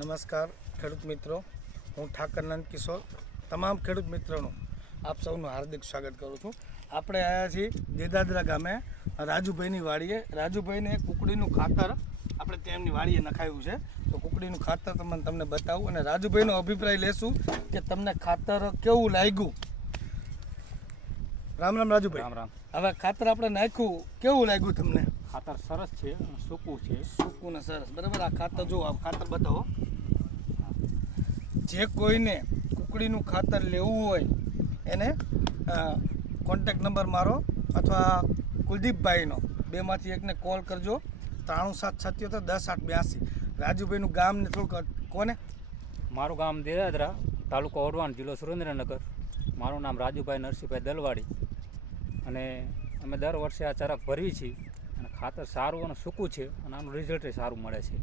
નમસ્કાર ખેડૂત મિત્રો, હું ઠાકર નંદકિશોર તમામ ખેડૂત મિત્રોનું આપ સૌનું હાર્દિક સ્વાગત કરું છું. આપણે આવ્યા છીએ દેદાદરા ગામે રાજુભાઈની વાડીએ. રાજુભાઈને કુકડીનું ખાતર આપણે તેમની વાડીએ નખાયું છે, તો કુકડીનું ખાતર તમને બતાવું અને રાજુભાઈનો અભિપ્રાય લેશું કે તમને ખાતર કેવું લાગ્યું. રામ રામ રાજુભાઈ. રામ રામ. હવે ખાતર આપણે નાખ્યું, કેવું લાગ્યું તમને? ખાતર સરસ છે, સૂકું છે. સૂકું ને સરસ, બરાબર. આ ખાતર જો, આ ખાતર બતાવો. જે કોઈને કુકડીનું ખાતર લેવું હોય એને કોન્ટેક નંબર મારો અથવા કુલદીપભાઈનો, બેમાંથી એકને કોલ કરજો. 93771082. રાજુભાઈનું ગામ ને થોડુંક કોને? મારું ગામ દેદાદરા, તાલુકો ઓડવાણ, જિલ્લો સુરેન્દ્રનગર. મારું નામ રાજુભાઈ નરસિંહભાઈ દલવાડી અને અમે દર વર્ષે આ ચરક ભરવી છીએ અને ખાતર સારું અને સૂકું છે અને આનું રિઝલ્ટ સારું મળે છે.